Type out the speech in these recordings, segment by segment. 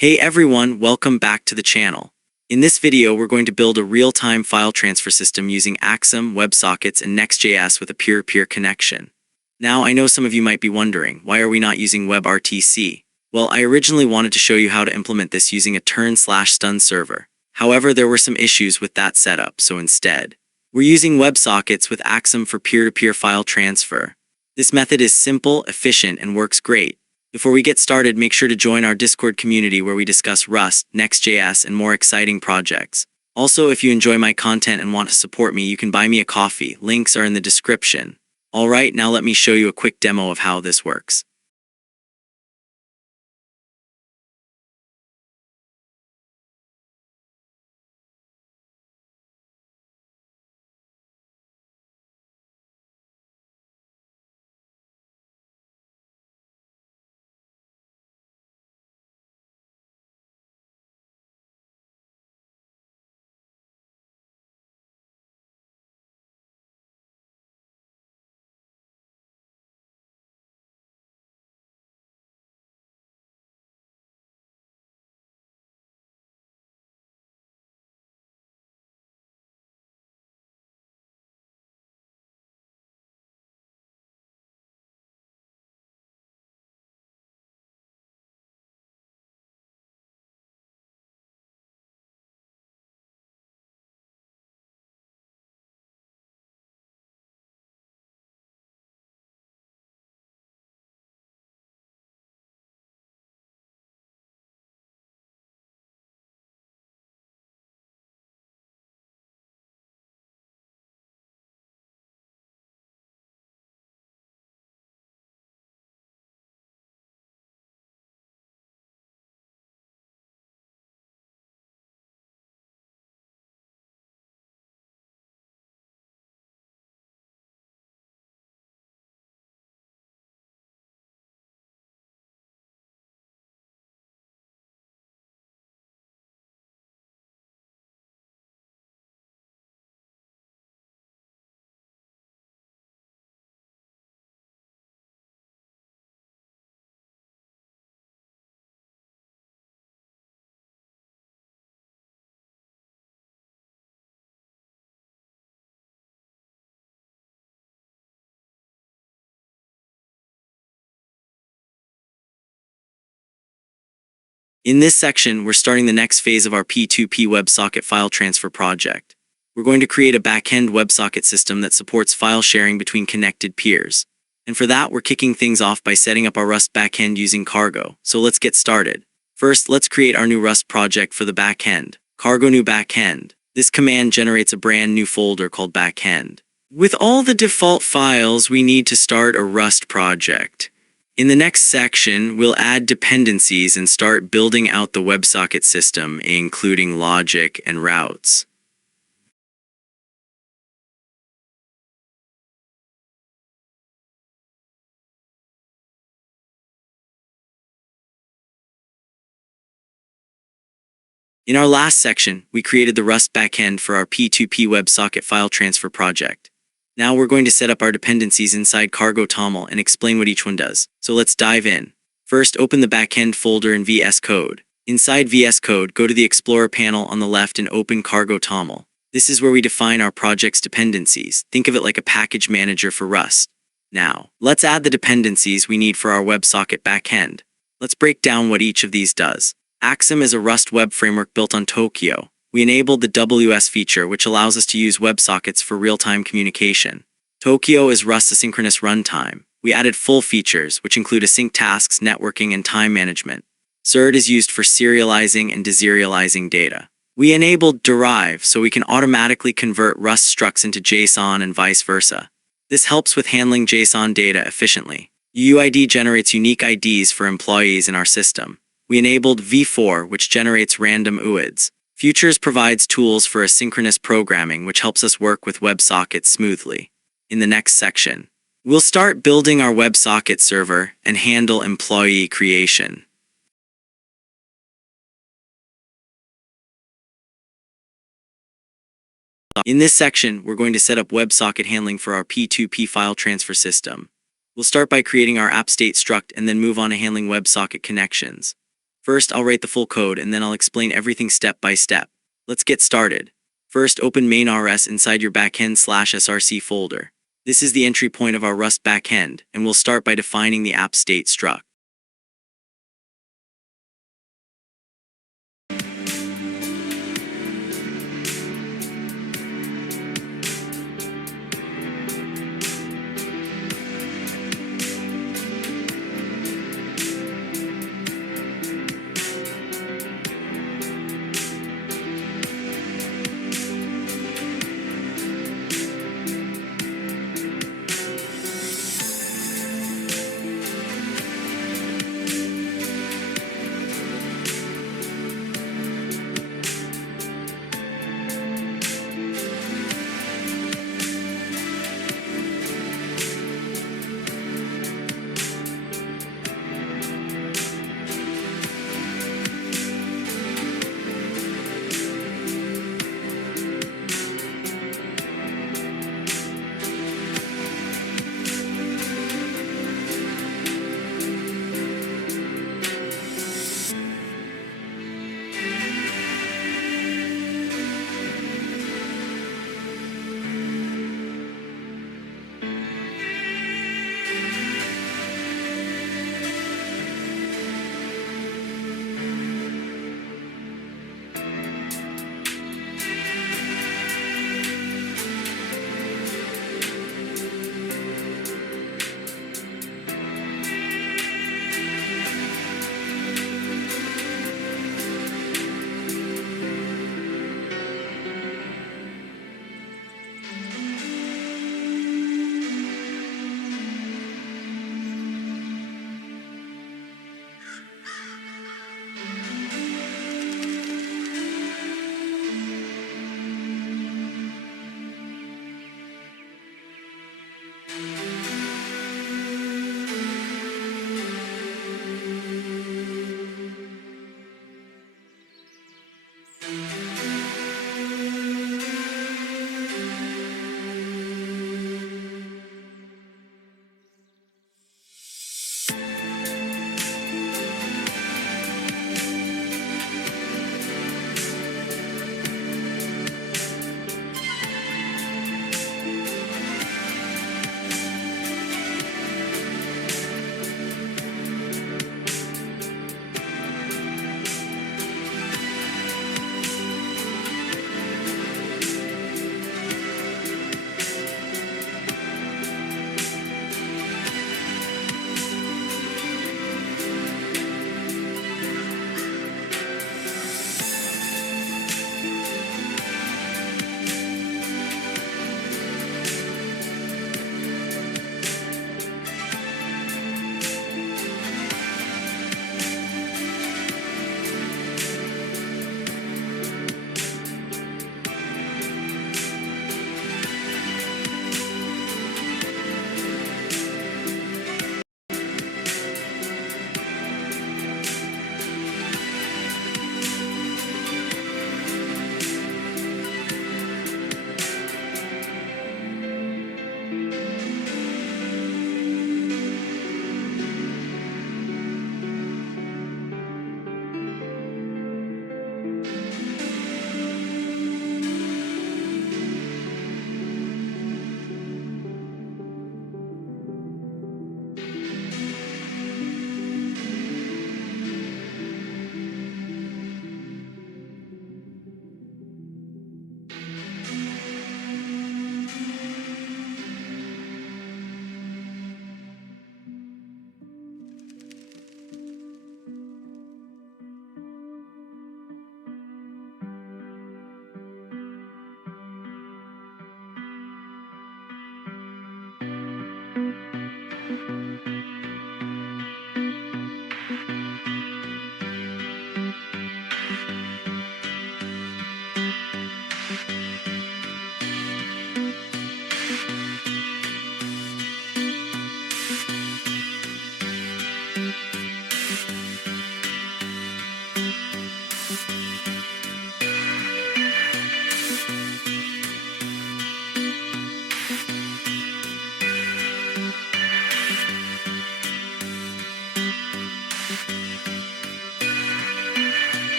Hey everyone, welcome back to the channel. In this video, we're going to build a real-time file transfer system using Axum, WebSockets, and Next.js with a peer-to-peer connection. Now, I know some of you might be wondering, why are we not using WebRTC? Well, I originally wanted to show you how to implement this using a turn/stun server. However, there were some issues with that setup, so instead, we're using WebSockets with Axum for peer-to-peer file transfer. This method is simple, efficient, and works great. Before we get started, make sure to join our Discord community where we discuss Rust, Next.js, and more exciting projects. Also, if you enjoy my content and want to support me, you can buy me a coffee. Links are in the description. Alright, now let me show you a quick demo of how this works. In this section, we're starting the next phase of our P2P WebSocket file transfer project. We're going to create a backend WebSocket system that supports file sharing between connected peers. And for that, we're kicking things off by setting up our Rust backend using Cargo. So let's get started. First, let's create our new Rust project for the backend. Cargo new backend. This command generates a brand new folder called backend. With all the default files, we need to start a Rust project. In the next section, we'll add dependencies and start building out the WebSocket system, including logic and routes. In our last section, we created the Rust backend for our P2P WebSocket file transfer project. Now we're going to set up our dependencies inside Cargo toml and explain what each one does. So let's dive in. First, open the backend folder in VS Code. Inside VS Code, go to the Explorer panel on the left and open Cargo toml. This is where we define our project's dependencies. Think of it like a package manager for Rust. Now, let's add the dependencies we need for our WebSocket backend. Let's break down what each of these does. Axum is a Rust web framework built on Tokio. We enabled the WS feature, which allows us to use WebSockets for real-time communication. Tokio is Rust's asynchronous runtime. We added full features, which include async tasks, networking, and time management. CERD is used for serializing and deserializing data. We enabled derive, so we can automatically convert Rust structs into JSON and vice versa. This helps with handling JSON data efficiently. UUID generates unique IDs for employees in our system. We enabled v4, which generates random UIDs. Futures provides tools for asynchronous programming, which helps us work with WebSockets smoothly. In the next section, we'll start building our WebSocket server and handle employee creation. In this section, we're going to set up WebSocket handling for our P2P file transfer system. We'll start by creating our app state struct and then move on to handling WebSocket connections. First, I'll write the full code and then I'll explain everything step by step. Let's get started. First, open main.rs inside your backend/src folder. This is the entry point of our Rust backend, and we'll start by defining the app state struct.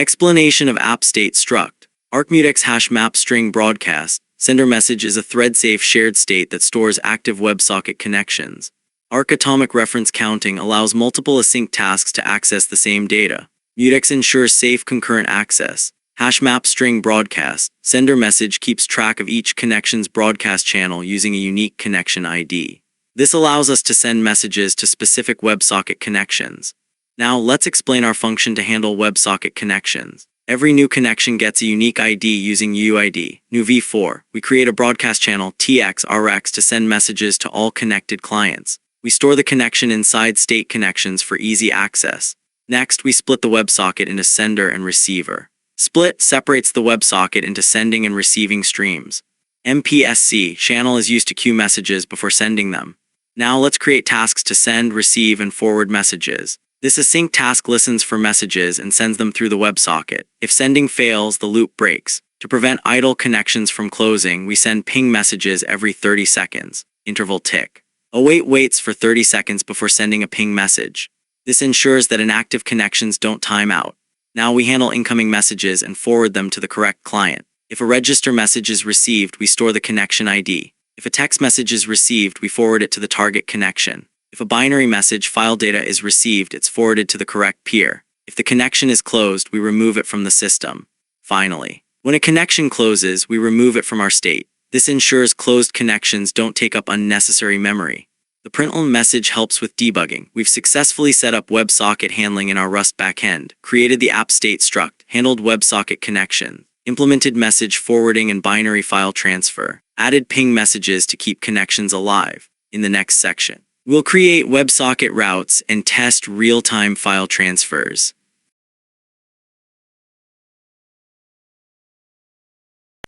Explanation of app state struct. Arcmutex hash map string broadcast. Sender message is a thread-safe shared state that stores active WebSocket connections. Arc atomic reference counting allows multiple async tasks to access the same data. Mutex ensures safe concurrent access. Hash map string broadcast. Sender message keeps track of each connection's broadcast channel using a unique connection ID. This allows us to send messages to specific WebSocket connections. Now let's explain our function to handle WebSocket connections. Every new connection gets a unique ID using UID. New v4, we create a broadcast channel TXRX to send messages to all connected clients. We store the connection inside state connections for easy access. Next, we split the WebSocket into sender and receiver. Split separates the WebSocket into sending and receiving streams. MPSC channel is used to queue messages before sending them. Now let's create tasks to send, receive, and forward messages. This async task listens for messages and sends them through the WebSocket. If sending fails, the loop breaks. To prevent idle connections from closing, we send ping messages every 30 seconds. Interval tick. Await waits for 30 seconds before sending a ping message. This ensures that inactive connections don't time out. Now we handle incoming messages and forward them to the correct client. If a register message is received, we store the connection ID. If a text message is received, we forward it to the target connection. If a binary message file data is received, it's forwarded to the correct peer. If the connection is closed, we remove it from the system. Finally, when a connection closes, we remove it from our state. This ensures closed connections don't take up unnecessary memory. The println message helps with debugging. We've successfully set up WebSocket handling in our Rust backend, created the app state struct, handled WebSocket connection, implemented message forwarding and binary file transfer, added ping messages to keep connections alive. In the next section, we'll create WebSocket routes and test real-time file transfers.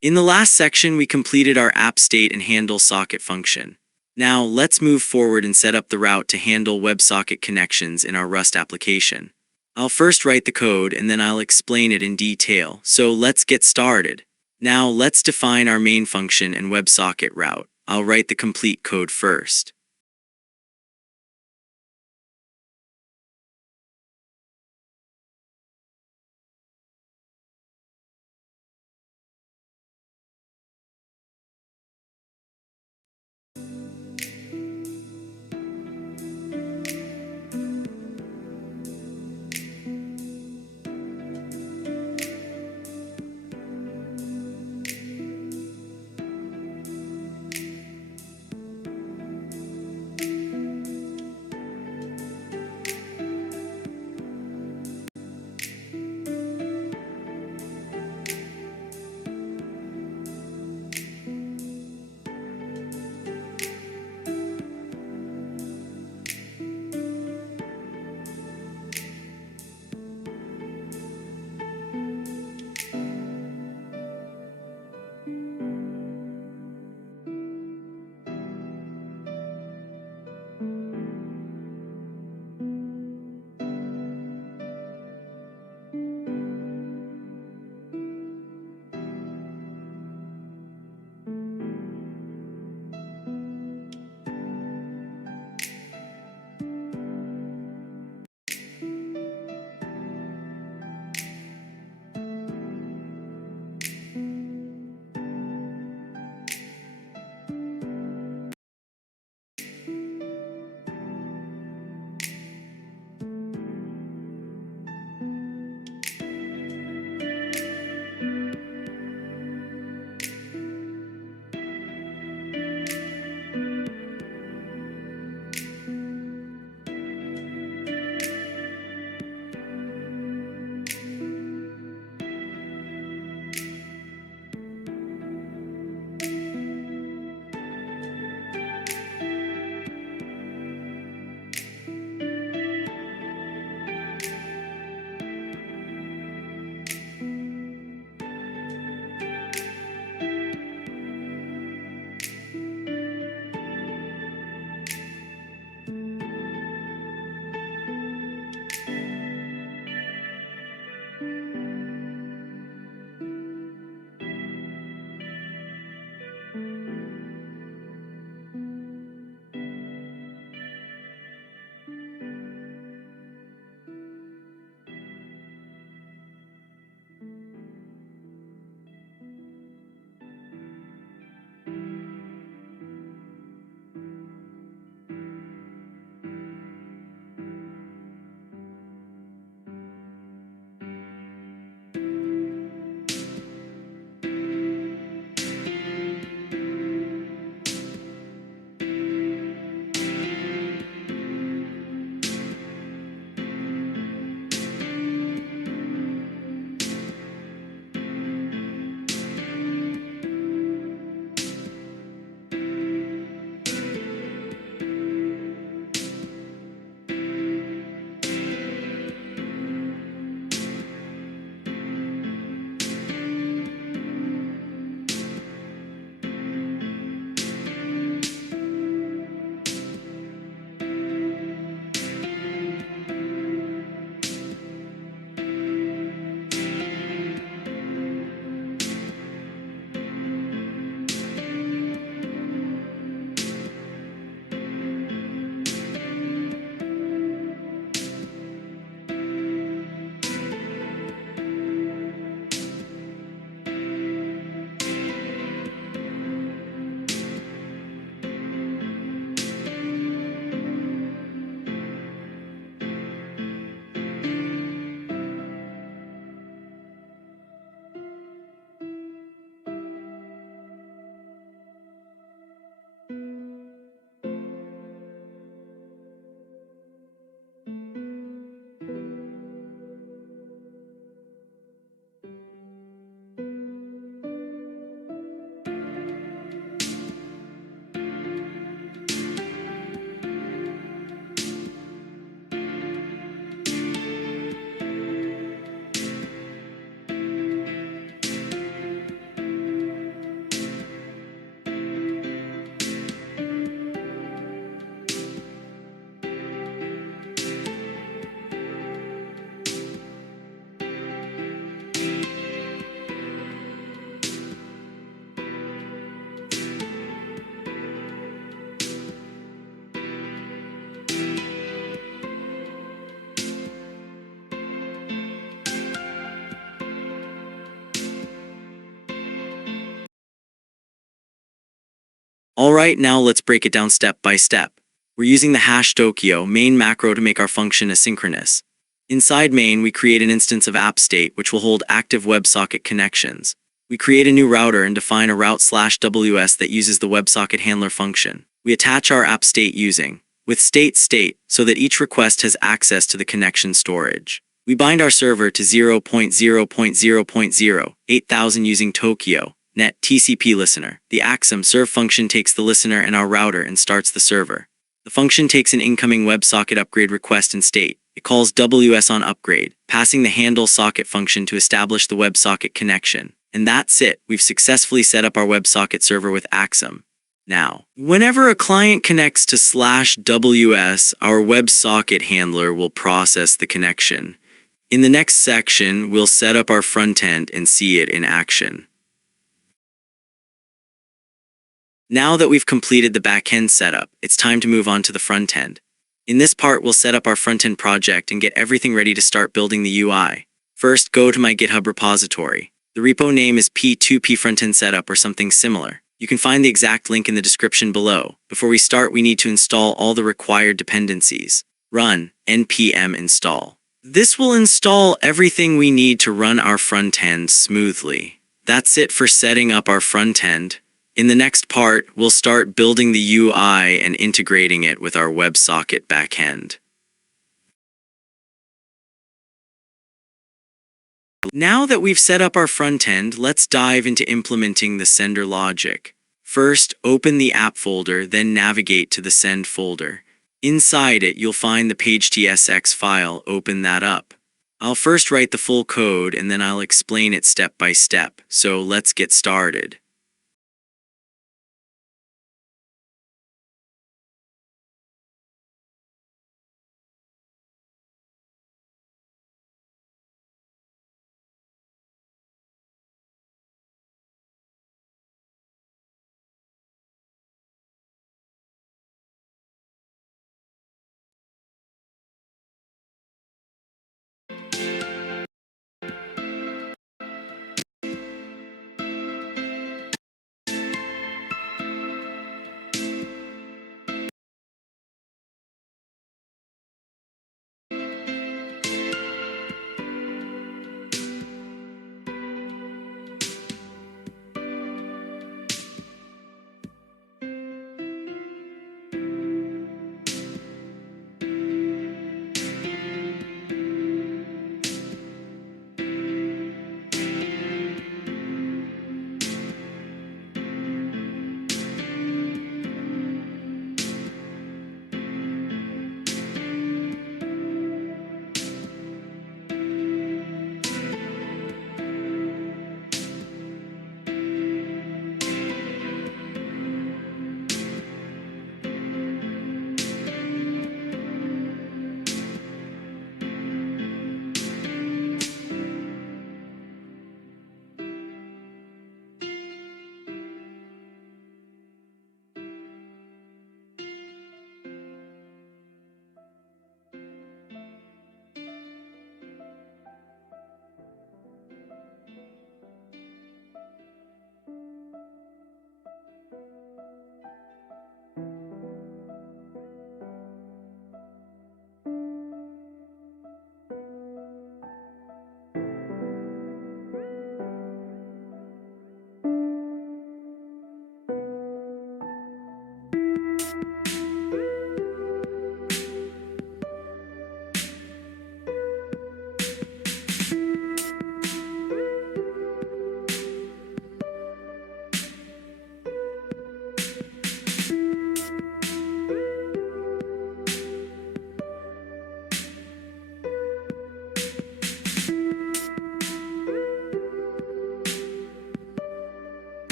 In the last section, we completed our app state and handle socket function. Now, let's move forward and set up the route to handle WebSocket connections in our Rust application. I'll first write the code and then I'll explain it in detail, so let's get started. Now, let's define our main function and WebSocket route. I'll write the complete code first. Alright, now let's break it down step by step. We're using the hash Tokyo main macro to make our function asynchronous. Inside main, we create an instance of app state which will hold active WebSocket connections. We create a new router and define a route/ws that uses the WebSocket handler function. We attach our app state using with state so that each request has access to the connection storage. We bind our server to 0.0.0.0 8000 using Tokyo net TCP listener. The Axum serve function takes the listener and our router and starts the server. The function takes an incoming WebSocket upgrade request and state. It calls WS on upgrade, passing the handle socket function to establish the WebSocket connection. And that's it. We've successfully set up our WebSocket server with Axum. Now, whenever a client connects to /WS, our WebSocket handler will process the connection. In the next section, we'll set up our frontend and see it in action. Now that we've completed the backend setup, it's time to move on to the frontend. In this part, we'll set up our frontend project and get everything ready to start building the UI. First, go to my GitHub repository. The repo name is P2P frontend setup or something similar. You can find the exact link in the description below. Before we start, we need to install all the required dependencies. Run npm install. This will install everything we need to run our frontend smoothly. That's it for setting up our frontend. In the next part, we'll start building the UI and integrating it with our WebSocket backend. Now that we've set up our frontend, let's dive into implementing the sender logic. First, open the app folder, then navigate to the send folder. Inside it, you'll find the page.tsx file. Open that up. I'll first write the full code and then I'll explain it step by step. So let's get started.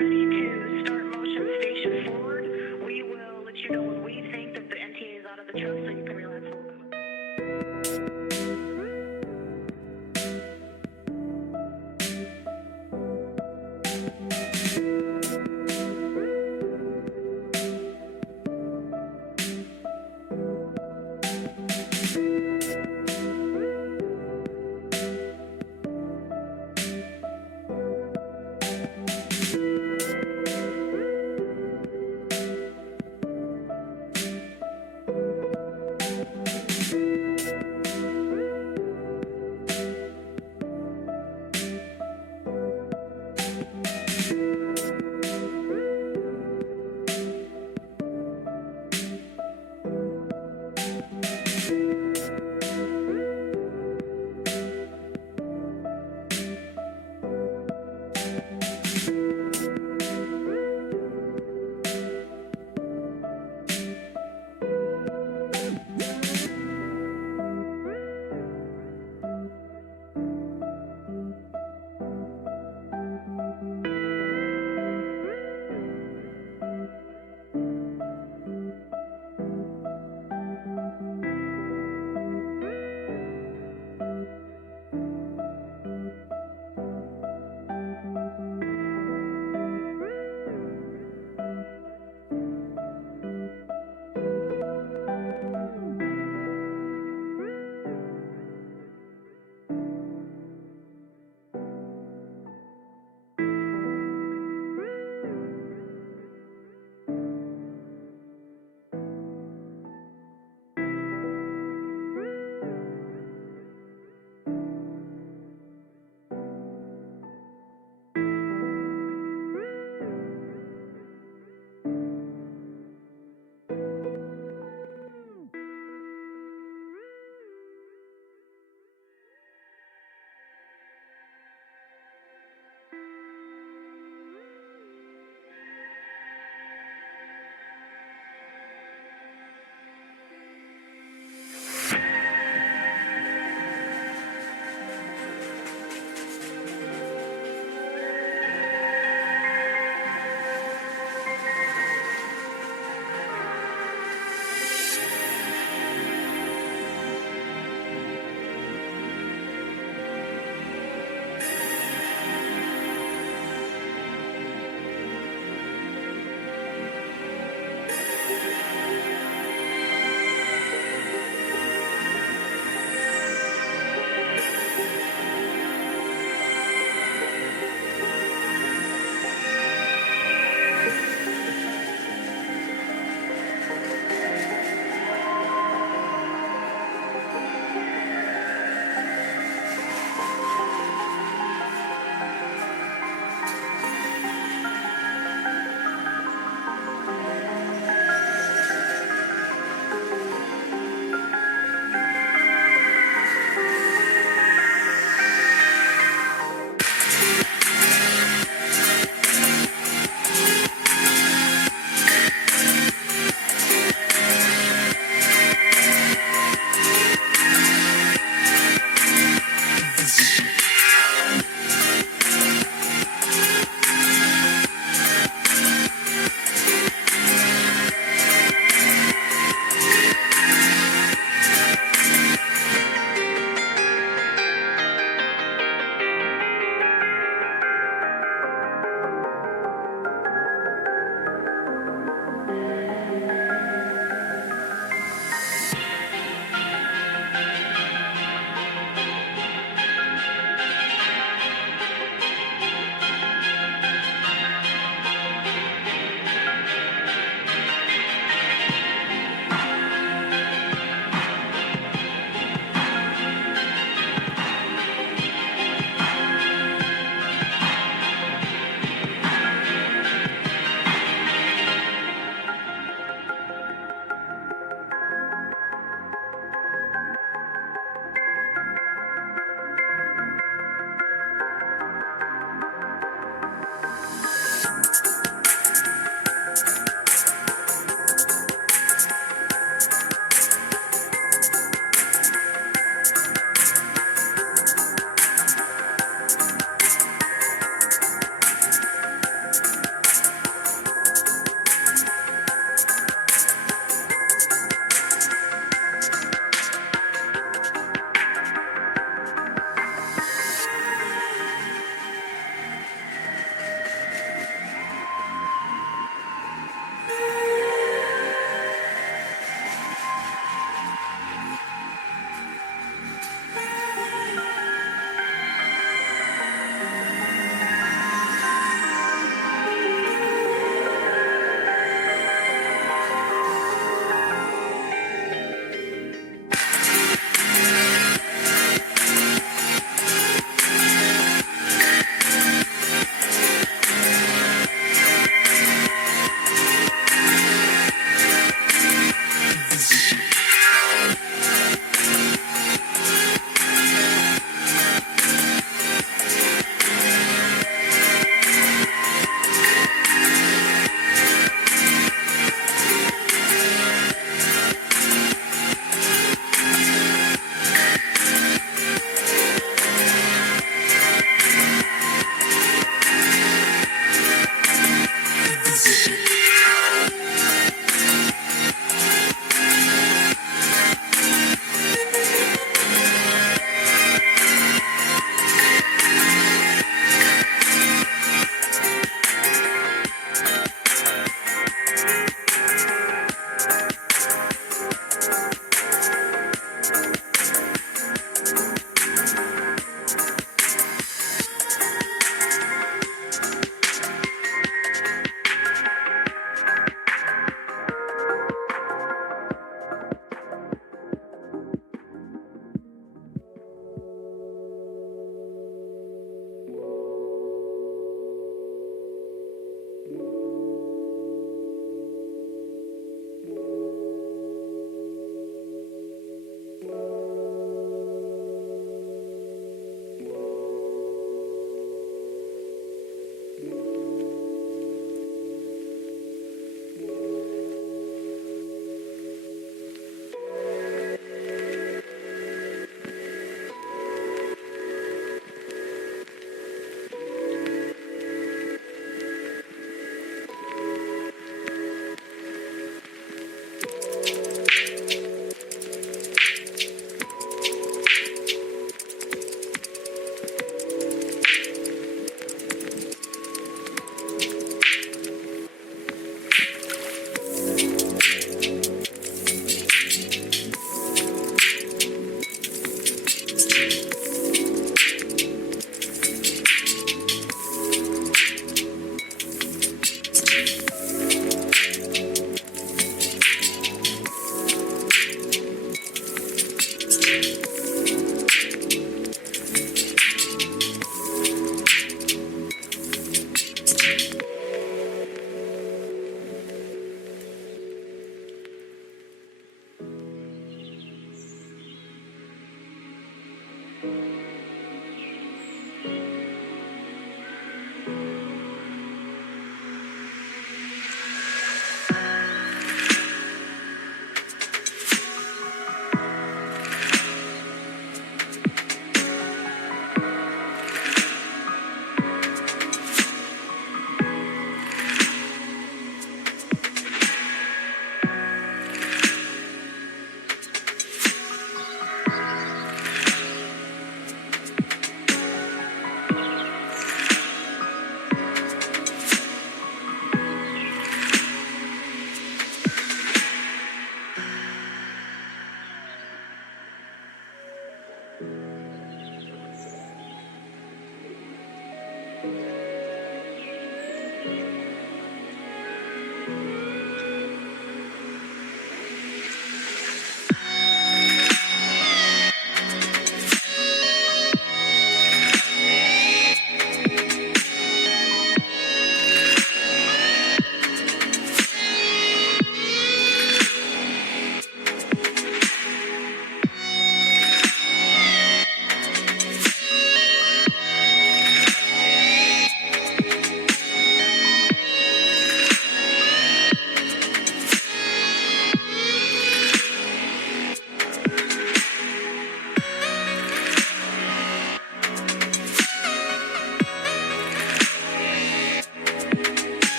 ready to start motion station forward. We will let you know when we think that the NTA is out of the truck so you can relax a little bit.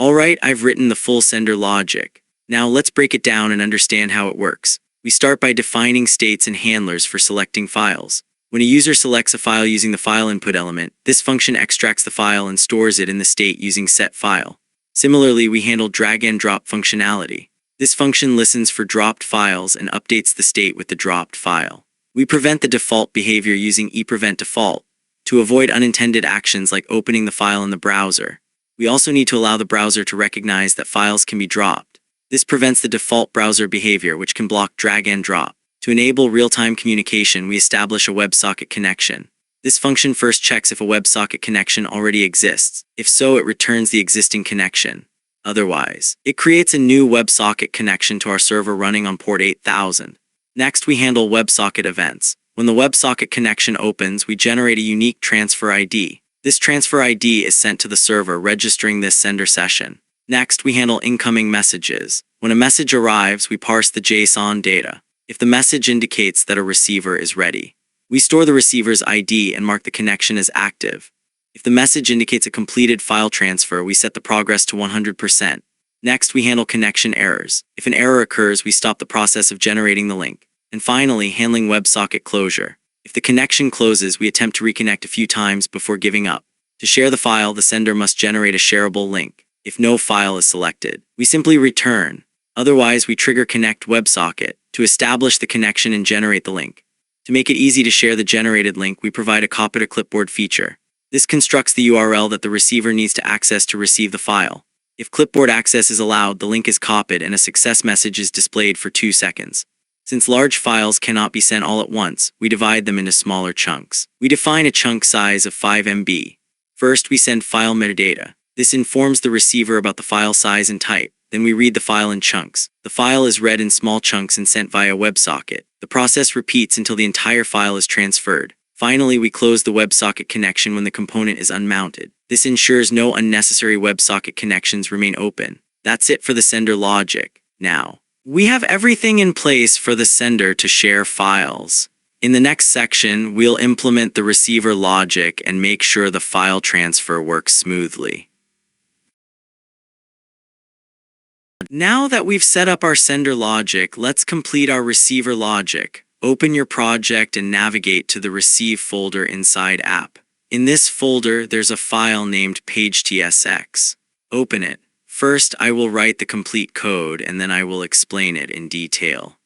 Alright, I've written the full sender logic. Now let's break it down and understand how it works. We start by defining states and handlers for selecting files. When a user selects a file using the file input element, this function extracts the file and stores it in the state using setFile. Similarly, we handle drag and drop functionality. This function listens for dropped files and updates the state with the dropped file. We prevent the default behavior using ePreventDefault to avoid unintended actions like opening the file in the browser. We also need to allow the browser to recognize that files can be dropped. This prevents the default browser behavior, which can block drag and drop. To enable real-time communication, we establish a WebSocket connection. This function first checks if a WebSocket connection already exists. If so, it returns the existing connection. Otherwise, it creates a new WebSocket connection to our server running on port 8000. Next, we handle WebSocket events. When the WebSocket connection opens, we generate a unique transfer ID. This transfer ID is sent to the server, registering this sender session. Next, we handle incoming messages. When a message arrives, we parse the JSON data. If the message indicates that a receiver is ready, we store the receiver's ID and mark the connection as active. If the message indicates a completed file transfer, we set the progress to 100%. Next, we handle connection errors. If an error occurs, we stop the process of generating the link. And finally, handling WebSocket closure. If the connection closes, we attempt to reconnect a few times before giving up. To share the file, the sender must generate a shareable link. If no file is selected, we simply return. Otherwise, we trigger connect WebSocket to establish the connection and generate the link. To make it easy to share the generated link, we provide a copy to clipboard feature. This constructs the URL that the receiver needs to access to receive the file. If clipboard access is allowed, the link is copied and a success message is displayed for 2 seconds. Since large files cannot be sent all at once, we divide them into smaller chunks. We define a chunk size of 5 MB. First, we send file metadata. This informs the receiver about the file size and type. Then we read the file in chunks. The file is read in small chunks and sent via WebSocket. The process repeats until the entire file is transferred. Finally, we close the WebSocket connection when the component is unmounted. This ensures no unnecessary WebSocket connections remain open. That's it for the sender logic. Now, we have everything in place for the sender to share files. In the next section, we'll implement the receiver logic and make sure the file transfer works smoothly. Now that we've set up our sender logic, let's complete our receiver logic. Open your project and navigate to the Receive folder inside app. In this folder, there's a file named page.tsx. Open it. First, I will write the complete code and then I will explain it in detail.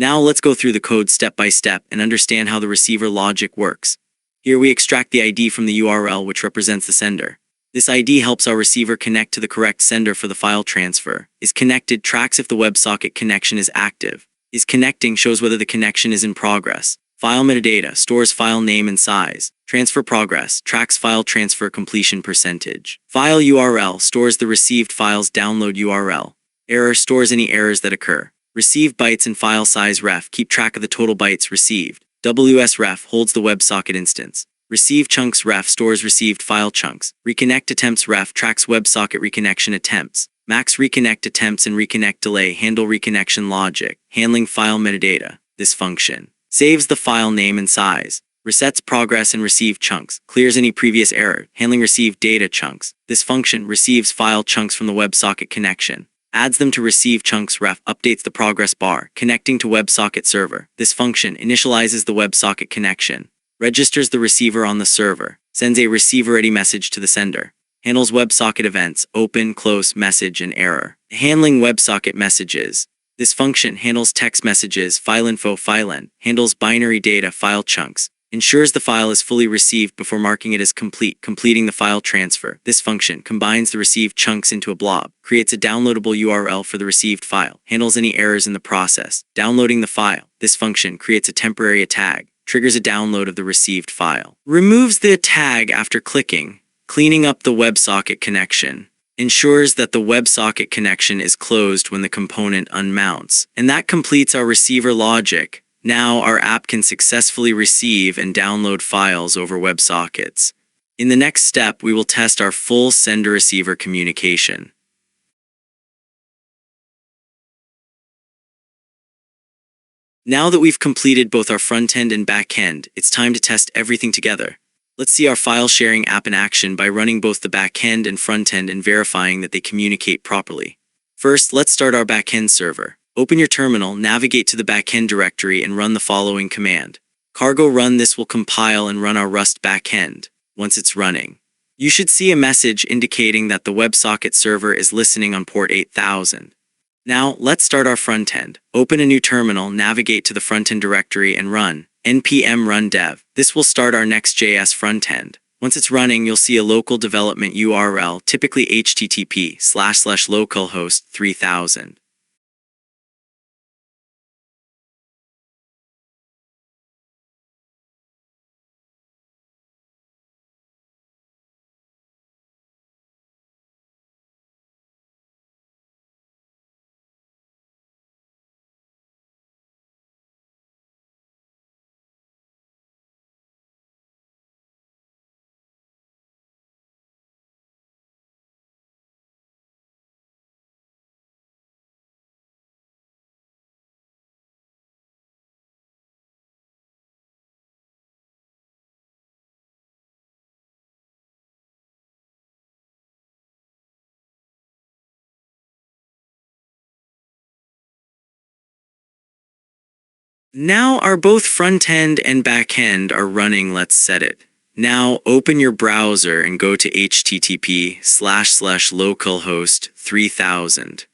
Now let's go through the code step by step and understand how the receiver logic works. Here we extract the ID from the URL, which represents the sender. This ID helps our receiver connect to the correct sender for the file transfer. Is connected tracks if the WebSocket connection is active. Is connecting shows whether the connection is in progress. File metadata stores file name and size. Transfer progress tracks file transfer completion percentage. File URL stores the received file's download URL. Error stores any errors that occur. Receive bytes and file size ref keep track of the total bytes received. WSRef holds the WebSocket instance. Receive chunks ref stores received file chunks. Reconnect attempts ref tracks WebSocket reconnection attempts. Max reconnect attempts and reconnect delay handle reconnection logic. Handling file metadata. This function saves the file name and size. Resets progress and receive chunks. Clears any previous error. Handling received data chunks. This function receives file chunks from the WebSocket connection. Adds them to receive chunks ref. Updates the progress bar. Connecting to WebSocket server. This function initializes the WebSocket connection. Registers the receiver on the server. Sends a receiver-ready message to the sender. Handles WebSocket events, open, close, message, and error. Handling WebSocket messages. This function handles text messages, fileinfo, fileend, handles binary data, file chunks, ensures the file is fully received before marking it as complete, completing the file transfer. This function combines the received chunks into a blob, creates a downloadable URL for the received file, handles any errors in the process, downloading the file. This function creates a temporary tag, triggers a download of the received file, removes the tag after clicking, cleaning up the WebSocket connection, ensures that the WebSocket connection is closed when the component unmounts. And that completes our receiver logic. Now our app can successfully receive and download files over WebSockets. In the next step, we will test our full sender-receiver communication. Now that we've completed both our front-end and back-end, it's time to test everything together. Let's see our file sharing app in action by running both the back-end and front-end and verifying that they communicate properly. First, let's start our back-end server. Open your terminal, navigate to the back-end directory, and run the following command. Cargo run. This will compile and run our Rust backend. Once it's running, you should see a message indicating that the WebSocket server is listening on port 8000. Now, let's start our front end. Open a new terminal, navigate to the front-end directory, and run npm run dev. This will start our nextjs frontend. Once it's running, you'll see a local development URL, typically http://localhost 3000. Now our both front-end and back-end are running. Let's set it. Now open your browser and go to http://localhost 3000.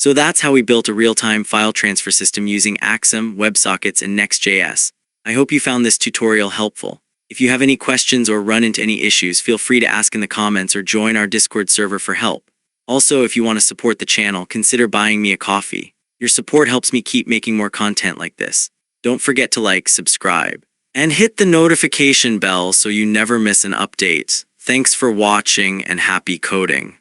So that's how we built a real-time file transfer system using Axum, WebSockets, and Next.js. I hope you found this tutorial helpful. If you have any questions or run into any issues, feel free to ask in the comments or join our Discord server for help. Also, if you want to support the channel, consider buying me a coffee. Your support helps me keep making more content like this. Don't forget to like, subscribe, and hit the notification bell so you never miss an update. Thanks for watching and happy coding.